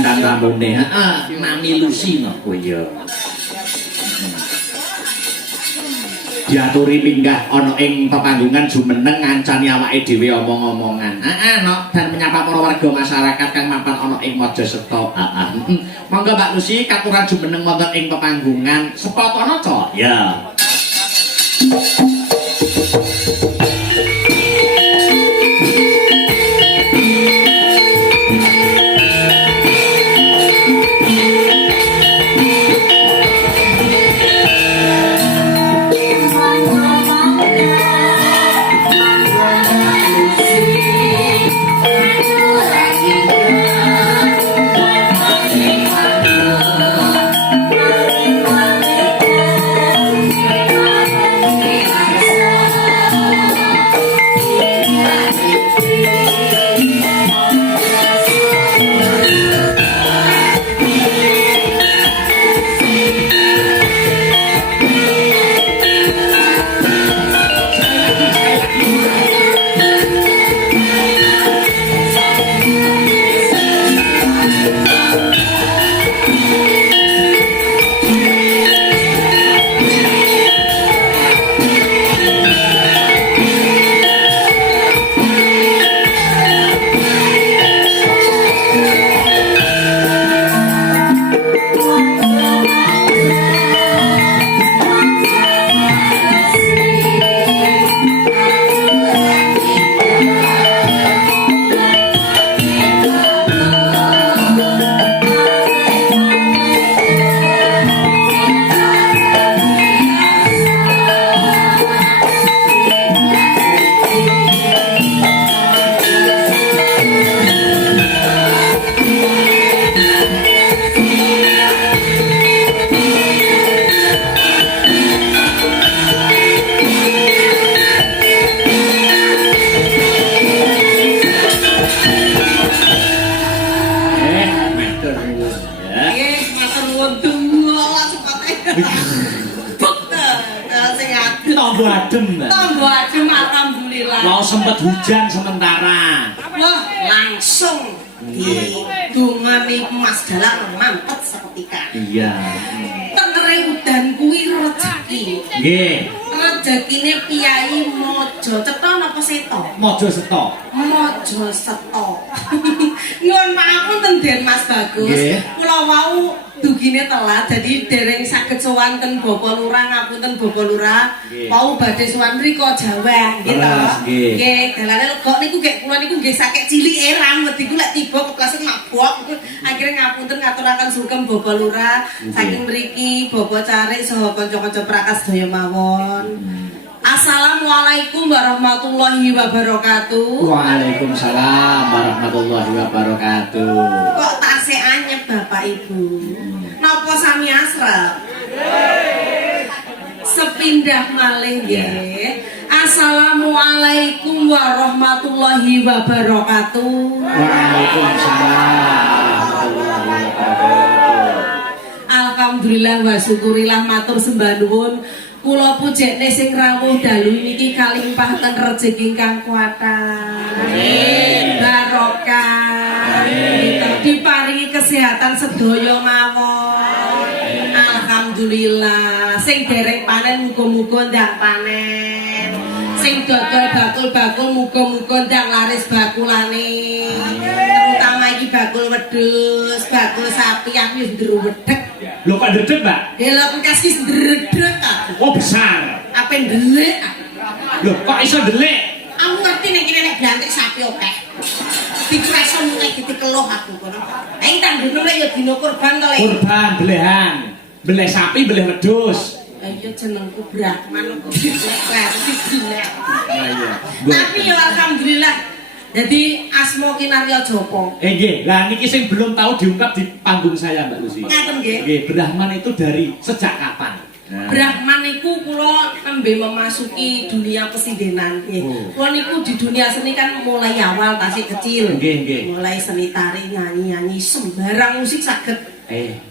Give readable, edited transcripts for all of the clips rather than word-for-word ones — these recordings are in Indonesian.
bintang tamune. Heeh, Nami Lusino. Oh iya. Diaturi minggah ana ing pepanggungan jumeneng ngancani awake dhewe omong-omongan. No, dan menyapa para warga masyarakat kang mapan ana ing Majaseta. Monggo Mbak Lucy katuran jumeneng wonten ing pepanggungan Sepatono to. Ya. Tombo adem. Tombo adem alhamdulillah. Mau sempet hujan sementara. Wah, langsung dungani Mas Galang mampet seketika. Iya. Tenere udan kuwi rezeki. Nggih. Rezekine Kyai Mojo Cetha napa Seto? Mojo Seto. Mojo Seto. Nyuwun maaf wonten Den Mas Bagus. Nggih. Kula wau dugine telat jadi dereng saged sowan ten Bapak Lurah ngapunten Bapak Lurah. Mau badhe sowan mriko Jawa nggih to. Nggih, dalane lega niku nggih kula niku nggih sakek cilike rambut iku lek tiba keplasen mabok. Akhire ngapunten ngaturaken sugeng Bapak Lurah saking mriki Bapak Carik saha kanca-kanca prakas daya mawon. Assalamualaikum warahmatullahi wabarakatuh. Waalaikumsalam warahmatullahi wabarakatuh. Kok tasih anyep Bapak Ibu? Napa sami asrep? Sepindah malih nggih. Assalamualaikum warahmatullahi wabarakatuh. Waalaikumsalam warahmatullahi wabarakatuh. Alhamdulillah wa syukurillah matur sembah nuwun. Kula pujekne sing rawuh dalu niki kalimpahaken rejeki ingkang kuwatan. Amin. Barokah. Amin. Diparingi kesehatan sedaya mawon. Alhamdulillah. Sing dereng panen muga-muga ndang panen. Sing dodol bakul-bakul muga-muga ndang laris bakulane. Terutama iki bakul wedhus, bakul sapi aku wis ndruwedhek. Lho kok ndredeg, Mbak? Ya lho kasih ndredeg aku. Oh besar. Apa ndelik? Lho kok iso ndelik? Aku ngerti nek kene nek blantik sapi akeh. Dikreso mulai dikeluh aku kono. Aing tak ndunung lek ya dina kurban to lek. Kurban belehan. Beleh sapi, beleh wedhus. Ayo jenengku Brahman kok versi dilek. Iya. Tapi ya alhamdulillah. Jadi asma kinarya Joko. Nggih, lah niki sing belum tahu diungkap di panggung saya Mbak Lucy. Ngaten nggih. Nggih, Brahman itu dari sejak kapan? Nah. Brahman niku kula nembe memasuki dunia pesindenan nggih. Kula niku di dunia seni kan mulai awal tasih kecil. Nggih, nggih. Mulai seni tari, nyanyi-nyanyi sembarang musik saged.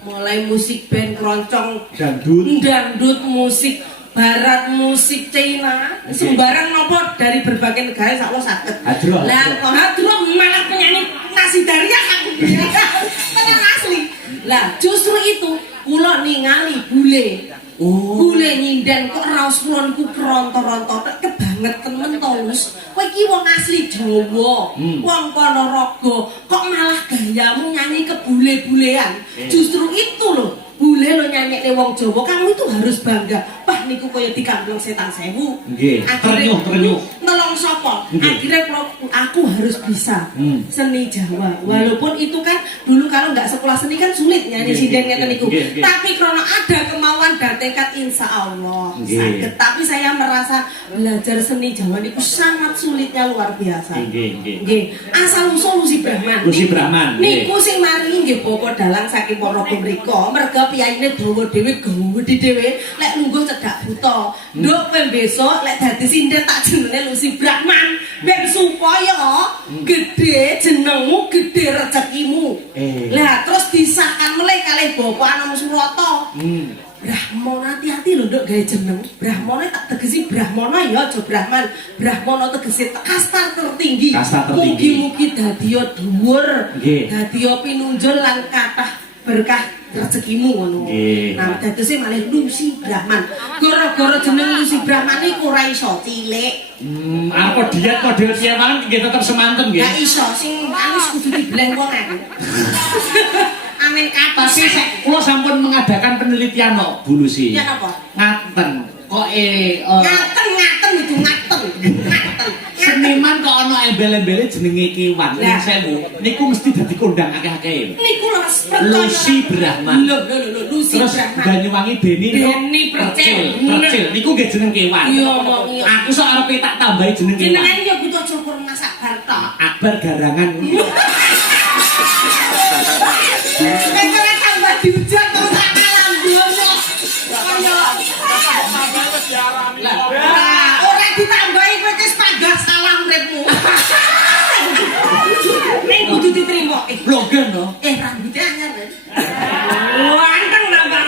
Mulai musik band keroncong, dangdut, musik barat, musik Cina, sembarang nopo dari berbagai negara insya Allah sakit. Lah, hadroh malah penyanyi nasi daria aku. Tenang Lah justru itu kula ningali bule. Bule nyinden kok raos kula niku kronto-ronto kebangetan mentolus. Kowe iki wong asli Jawa, wong Ponorogo, kok malah gayamu nyanyi kebule-bulean. Justru itu loh. Bule lo nyanyekne wong Jawa, kamu itu harus bangga. Wah niku kaya dikampleng setan sewu. Nggih. Terenyuh. Nolong sapa? Akhirnya aku harus bisa seni Jawa. Walaupun itu kan dulu kalau nggak sekolah seni kan sulit nyanyi sinden ngeten niku. Tapi karena ada kemauan dan tekad insya Allah saged. Tapi saya merasa belajar seni Jawa niku sangat sulitnya luar biasa. Nggih. Asal usul Lusi Brahman. Lusi Brahman. Niku sing maringi nggih Bapak dalang saking Ponorogo mriku. Merga piyaine dawa dhewe gawedi dhewe lek lungguh cedak buta. Nduk kowe besok lek dadi sinden tak jenenge Lusi Brahman ben supaya gede jenengmu, gede rezekimu. Lah terus disahkan meleh kalih Bapak Anom Surata. Brahmana hati-hati lho nduk gawe jeneng. Brahmana tak tegesi Brahmana ya aja Brahman. Brahmana tegesi kasta tertinggi. Mugi-mugi dadiya dhuwur, dadiya pinunjul lan kathah berkah rezekimu ngono. Nah, dadose malih Lusi Brahman. Gara-gara jeneng Lusi Brahman iku ora iso cilik. Apa diet model piye mawon nggih tetep semanten nggih. Lah iso sing anu kudu dibleng wong aku. Amin kata. Tapi kula sampun mengadakan penelitian kok Bu Lusi. Ya napa? Ngaten. Kok ngaten itu ngaten. Seniman kok ana embel-embele jenenge Kewan. Ning sewu niku mesti dadi kondang akeh-akeh. Niku percaya Lusi Brahman. Lho Lusi Terus Brahman. Banyuwangi Beni Percil. Niku nggih jeneng Kewan. Iya, aku sok arepe tak tambahi jeneng Kewan. Jenenge ya Buta Joko Mas Akbar to. Akbar garangan. Nek ora tambah diujar to sak alam dono. Lah, ora ditambahi kowe wis panggah salam uripmu. Ning kudu diterima. Lho no. Rambutnya anyar. Anteng nambah.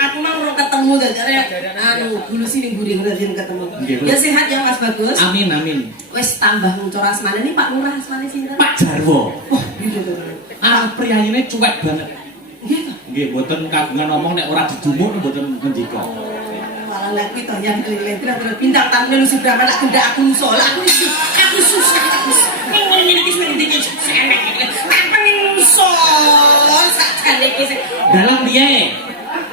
Aku mah urung ketemu dadane anu bulu sini mburi ngene ketemu. Ya sehat ya Mas Bagus. Amin. Wis tambah muncul asmane ini Pak Lurah asmane sinten? Pak Jarwo. Oh, iya to. Ah, priyayine cuek banget. Nggih to. Nggih, mboten kagungan ngomong nek ora didumuk mboten ngendika. Malah lek kuwi to yang lentera bintang tamu Lusi Brahman lak gendak aku nusul. Aku susah aku. Ngene iki sing dadi senek. Apa ning nusul sakjane iki.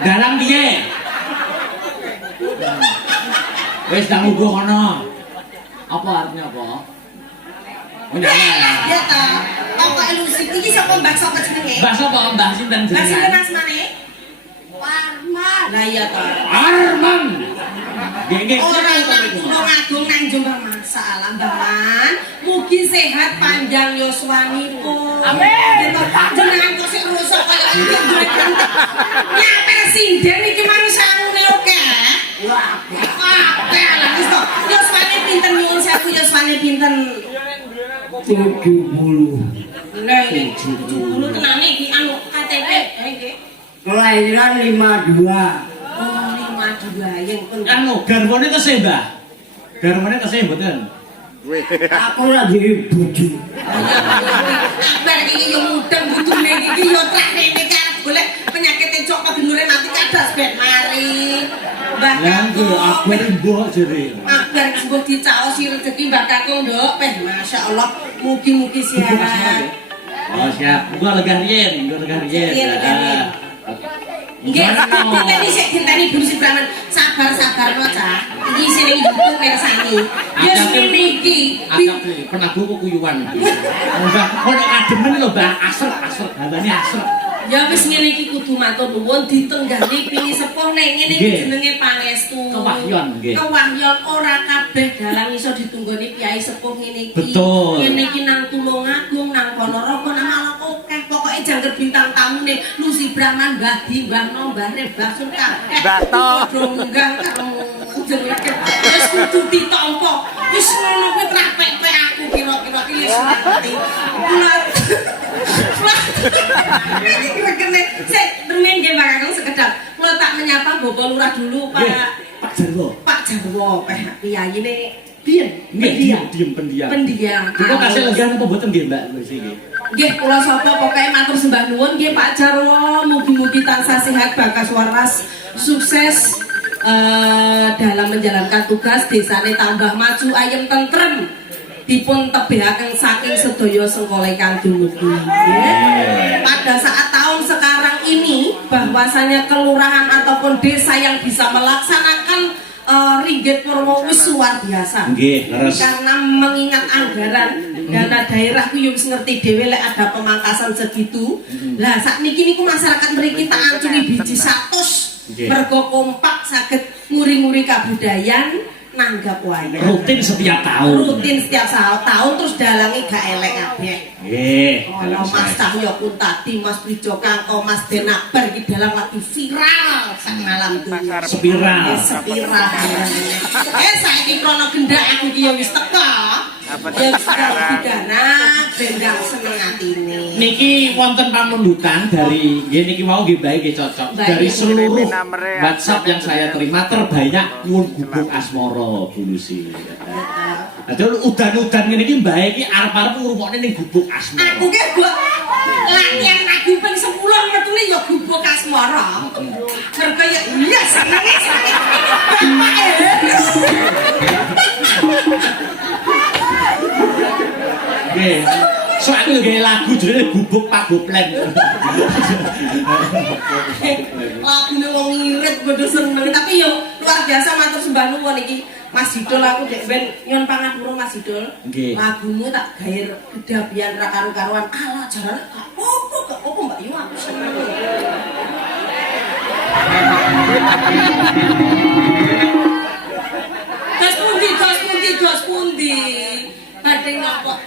Dalang piye? Wis tak lungguh kono. Apa artinya apa? Ya ta. Apa Lusi iki sapa mbah sapa jenenge? Mbah sapa? Mbah sinten jenenge? Mbah sinten asmane? Arman. Lah iya ta. Arman. Nggih. Ora kula ngagung nang Jombang masalah Mbah. Mugi sehat panjang yuswanipun. Amin. Jenengan kok sik rusak kaya iki duwe kantek. Nyampe sinden iki mangsane oke. Wah. Lah wis to. Yuswane pinten nyuwun sewu yuswane pinten? 70. Lah iki 70 tenane iki anu KTP nggih. Kelahiran 52. Oh 52 yang penting. Anu garwane tesih, Mbah. Garwane tesih mboten. Aku lagi bojo. Akbar iki yo mudeng butune iki yo tak rene kan golek penyakit cok kegenure mati kadas ben mari. Mbah Kakung Akbar mbok jere. Akbar mbuh dicaosi rezeki Mbah Kakung nduk peh masyaallah mugi-mugi sehat. Oh siap. Gua lega riyen. Nggih, diteni dulu si Brahman. Sabar no Cah. Iki sine YouTube kersane. Ya ngene iki. Penabu kukuyuan. Mbah, kok nek ademen lho, Mbah, asr. Dalane asr. Ya wis ngene iki kudu matur nuwun ditenggani pini sepuh nek ngene iki jenenge pangestu. Kewahyon nggih. Kewahyon ora kabeh dalang iso ditunggoni kiai sepuh ngene iki. Betul. Ngene iki nang Tulungagung, nang Ponorogo, nang Malakokeh. Pokoke jangger bintang tamune Lusi Brahman, Mbah Di, Mbah No, Mbah Re, Mbah Sun kabeh. Padha nggang karo jenenge. Wis kudu ditampa. Wis ngono kuwi trapek-pek aku kira-kira iki wis ngerti. Ini kira-kira sik rumen nggih Pak Kakung sekedap. Kula tak menyapa Bapak Lurah dulu Pak Jarwo. Pak Jarwo piyayine biyen Nggih, diem pendiam. pendiam. Kok kasih legan apa mboten nggih, Mbak Lusi iki? Nggih kula sapa pokoke matur sembah nuwun nggih Pak Jarwo, mugi-mugi tansah sehat bagas waras, sukses dalam menjalankan tugas, desane tambah maju ayem tentrem. Dipun tebehaken saking sedaya sengkole kang dumugi. Pada saat tahun sekarang ini bahwasanya kelurahan ataupun desa yang bisa melaksanakan Ringgit Purwo wis luar biasa. Nggih, leres. Karena mengingat anggaran dana daerah ku yo wis ngerti dhewe lek ada pemangkasan segitu. Lah sakniki niku masyarakat mriki tak ancuri biji 100. Mergo kompak saged nguri-nguri kabudayan nanggap wae. Rutin setiap tahun. Rutin setiap tahun terus dalange gak elek kabeh. Nggih. Ono Mas Cahyo Kuntadi, Mas Prijo Kangko, Mas Denakbar iki dalang lagi viral sak malam dunya. Spiral. Spiral. Saiki krono gendak aku iki ya wis teko. Ya sudah pidana bendang seneng atine. Niki wonten pamundutan dari nggih niki mau nggih baik nggih cocok. Dari seluruh WhatsApp yang saya terima terbanyak nyuwun gubuk asmara Bu Lucy. Aduh udan-udan ngene iki mbak iki arep-arep ngrungokne ning gubuk asmara. Aku ki gua latihan lagu ping 10 metune ya gubuk asmara. Mergo ya iya senenge. Nggih. Soale nggih lagu jenenge Gubuk Pagoplen. Lagune wong irit padha seneng tapi yo luar biasa matur sembah nuwun iki. Mas Didol aku dek ben nyon pangapura Mas Didol. Lagumu tak gawe kedabian ra karo-karuan. Ala jarane gak apa-apa Mbak Yu aku seneng. Dos pundi. Badhe ngapa?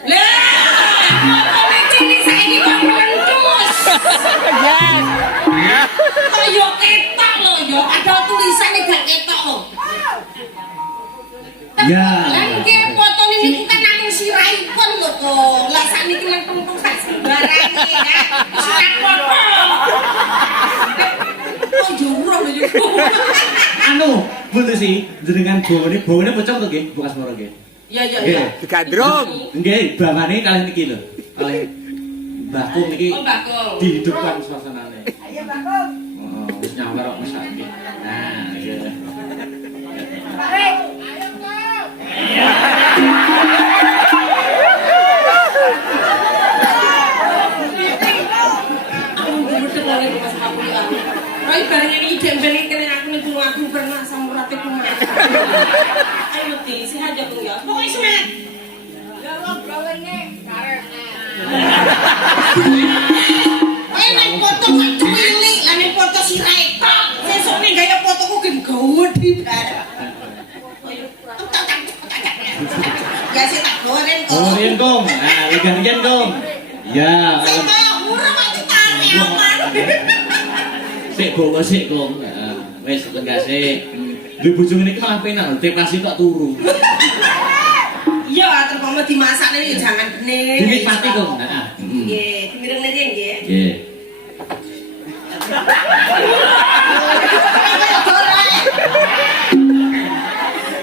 Lah, kok iki saiki kok mlentus. Yes. Kaya ketok lho ya, ada tulisane gak ketok lho. Ya. Lah nggih fotone niku kan namung sirahipun lho kok. Lah sakniki nang pentung sak sembarange ya. Sirat foto. Oh juro lho yo. Anu, bener sih, jenengan bawane pocong to nggih, bukas moro nggih. Iya. Digandrung. Nggih, bawane kalih niki lho. Kalih Mbahku niki. Oh Mbahku. Dihidupkan suasanane. Ayo Mbahku. Oh, wis nyamar kok Mas Andi. Nah, iya. Ayo, Roy bareng ini jembel kene aku ning tulung aku pernah samurate kumat. Ayo ti, sehat ya Bung ya. Pokoke semangat. Ya wong gawene karep. Nek foto gak cuwili, lah nek foto sirahe tok. Sesuk nek gaya fotoku gen gawedi bareng. Ayo. Ya sih tak goreng kok. Goreng Kong. Nah, ligan-ligan Kong. Ya. Sama ora kok ditarik aman. Sik bawa sik Kong. Wis tegase. Duwe bojone iki malah penak, tepasi tok turu. Iya, terpama dimasakne ya jangan bening. Dinikmati Kong. Heeh. Nggih, dimireng niki nggih. Nggih.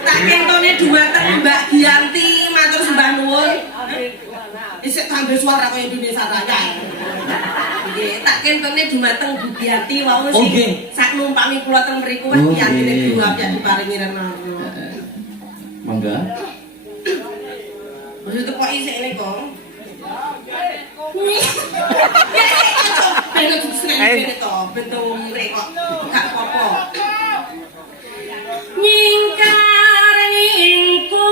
Tak kentone dumateng Mbak Giyanti matur sembah nuwun. Isik tambah suara kaya Indonesia Raya. Nggih, tak kentone dumateng Bu Giyanti wau sing sak numpami kula teng mriku wis Giyantine dua ya diparingi rena. Mangga. Wis teko isik ngene kok. Ben aku seneng to, bentuk mereka gak apa-apa. Nyingkar ngingku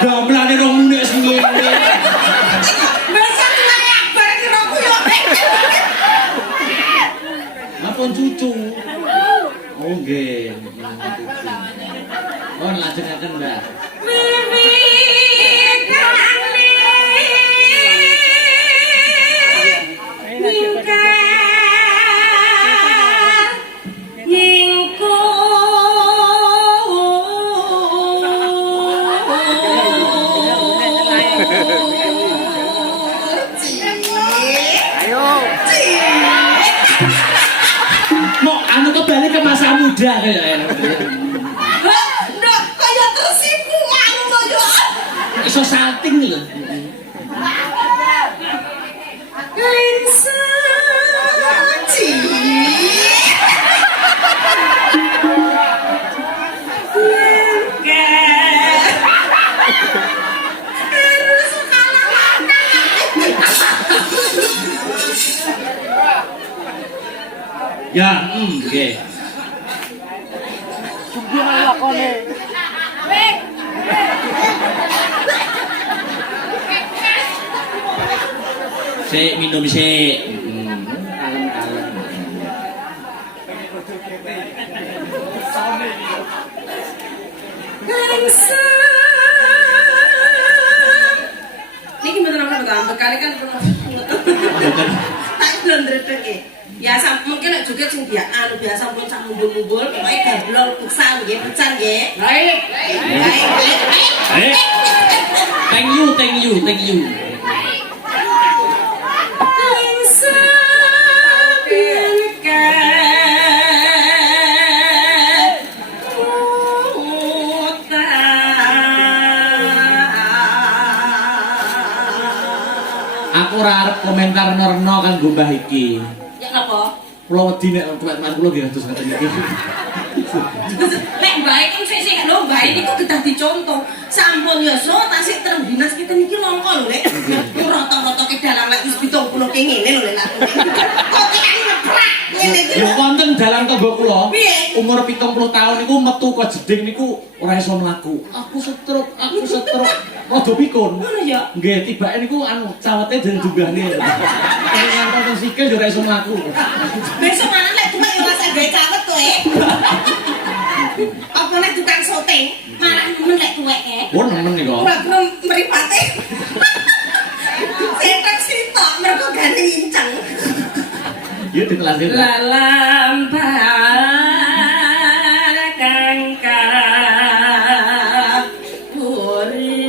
Gamelane rong munek sengene. besok layak bareng karo ku yo. Mapun cucu. Oh nggih. Oh lajengaken Mbak. ke masa muda kayak. Ndak kaya tersipu anu lho yo. Iso salting lho. Lingsaci. Ya, nggih. Sik minum sik. Kalem-kalem. Niki mboten apa-apa, bekale kan tak blondredeke. Ya mungkin nek juga sing dia anu biasa pun sak mumbul-mumbul, pokoke gablol peksan nggih, pecan nggih. Baik. Baik. Thank you. Aku ora arep komentar nerno kanggo Mbah iki. Ya napa? Kula wedi nek tuwek-tuwek kula nggih terus ngaten iki. Nek bae kan sik lho, bae niku kedah dicontoh. Sampun ya so tasik terbinas kita niki longko lho Lek. Rata-rata ke dalang lek wis 70 ke ngene lho Lek. Kok iki ngeprak ngene iki. Ya wonten dalang tangga kula. Piye? Umur 70 tahun niku metu kok jeding niku ora iso mlaku. Aku setruk. Rada pikun. Ngono ya. Nggih, tibake niku anu cawete dari dunggane. Nek ngantos sikil yo ora iso mlaku. Besok mana lek cuma yo rasa gawe cawet kowe. Apa nek tukang syuting, malah nemen lek tuweke. Oh, nemen nih kok. Ora gelem mripate. Setak sitok mergo ganti inceng. Yo ditelasir. Lalampar kangka puri.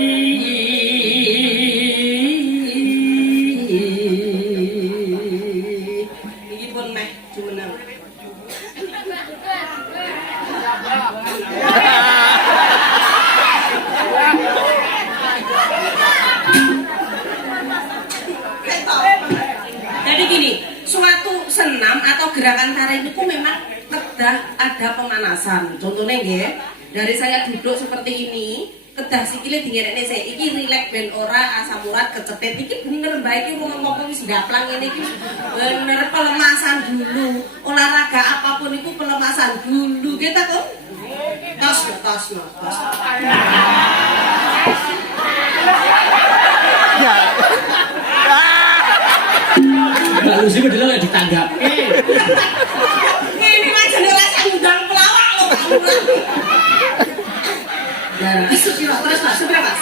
Iki pun meh jumeneng. Jadi gini, suatu senam atau gerakan tari itu memang kedah ada pemanasan. Contohnya nggih, dari saya duduk seperti ini, kedah sikile dingerekne saya iki rileks ben ora asam urat kecepet iki bener bae iki ngomong wis gaplang ngene iki bener pelemasan dulu. Olahraga apapun itu pelemasan dulu. Kita kok tos. Mbak Lucy kok dulu kayak ditanggapi. Ini mah jenenge rasa ngundang pelawak lho kamu. Ya, terus Mas, seberapa Mas?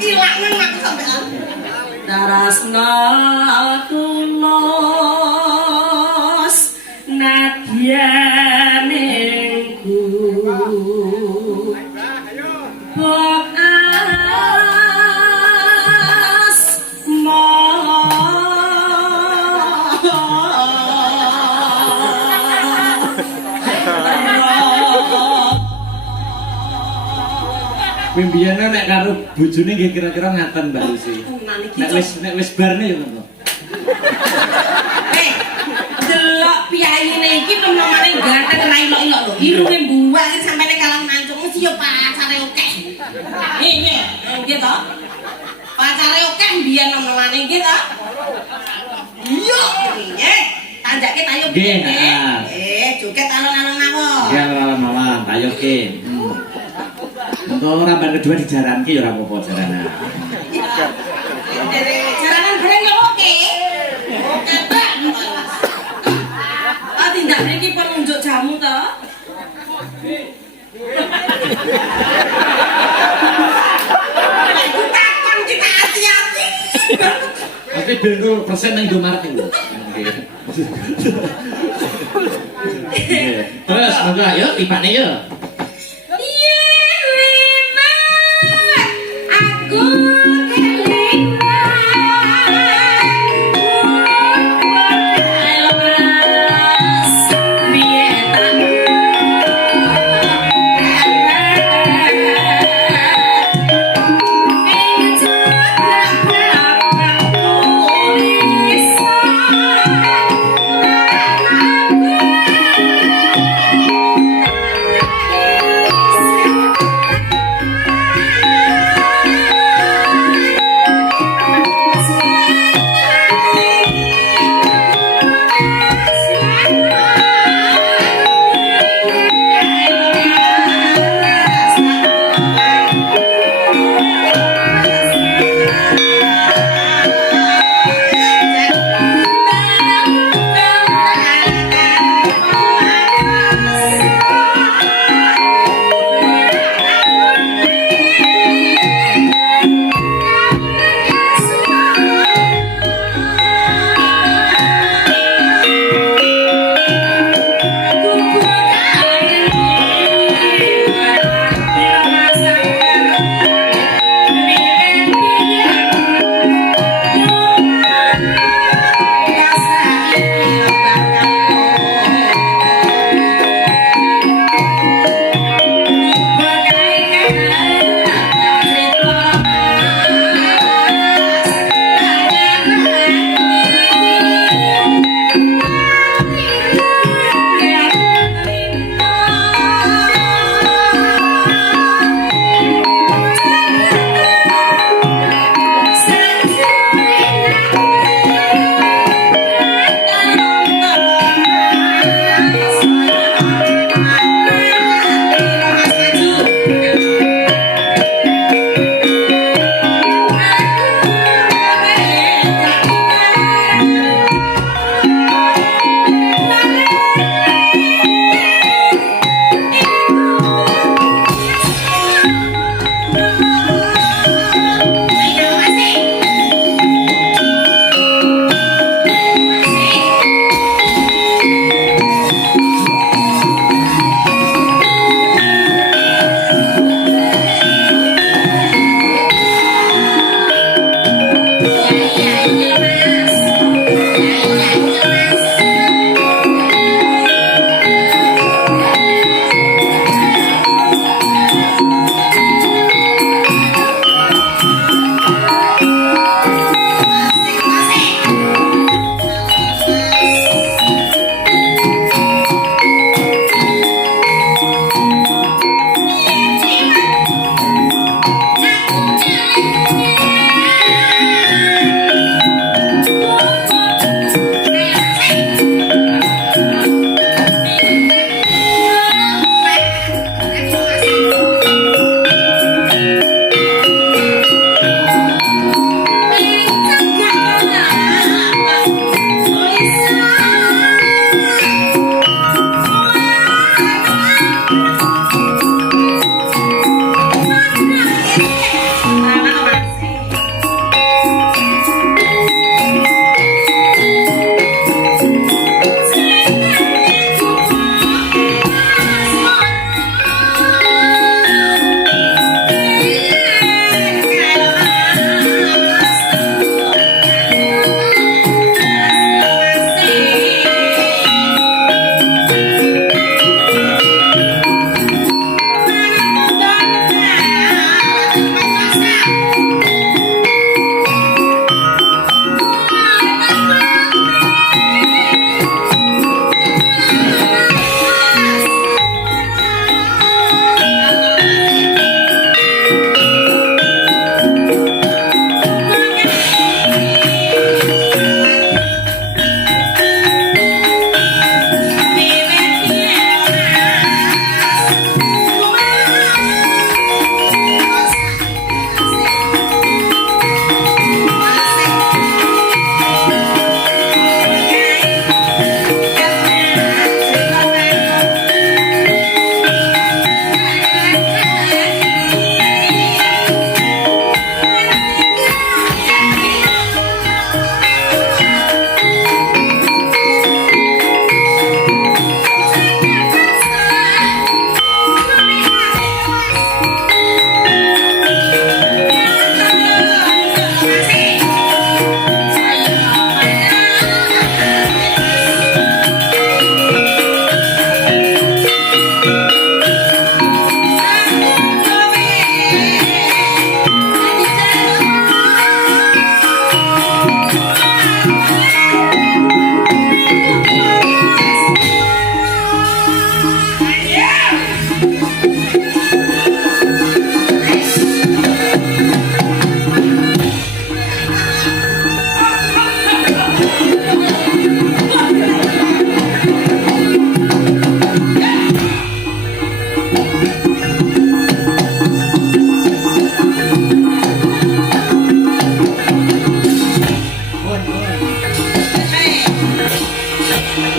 Hilang nang aku sampean. Darasna tulus nadyanengku. Pimpinane nek karo bojone nggih kira-kira ngaten Mbak Lucy. Nek wis barne ya ngono. Delok piyaine iki penomane ganteng ra ilok-ilok lho. Irunge buah iki sampene kalang mancung mesti yo pacare akeh. Nggih to? Pacare akeh mbiyen nomane nggih to? Iya, nggih. Tanjake tayo piye? Joget alon-alon mawon. Nggih, alon mawon, tayoke. Untuk ramban kedua dijaranke ya ora apa-apa jaranan. Jaranan bareng ya oke. Oke, Pak. Tindak niki penunjuk jamu to. Takon kita hati-hati. Tapi bel persen nang Indomaret itu. Terus monggo ayo tipane yo. Aku kelingan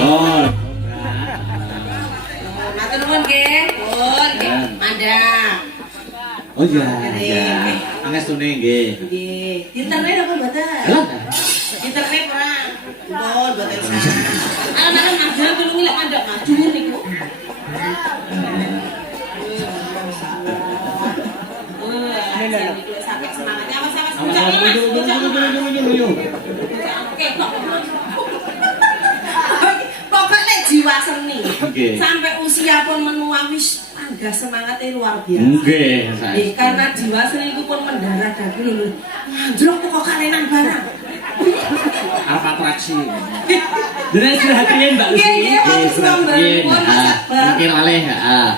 Oh. Matur nuwun nggih. Pun nggih. Mandang. Oh iya, iya. Pangestune nggih. Nggih. Internet apa mboten? Halo. Internet ora. Pun mboten sah. Anak-anak mandang tulungi lek mandang maju niku. Sampai semangatnya awas-awas. Oke, kok. Pokoknya jiwa seni. Sampai usia pun menua wis panggah semangatnya luar biasa. Nggih, Karena jiwa seni itu pun mendarah daging lho. Anjlok kok kalenan barang. apa atraksi? Jadi istirahat riyen Mbak Lucy. Nggih, nggih, Istirahat riyen. pun masak bareng. Mungkin oleh, heeh.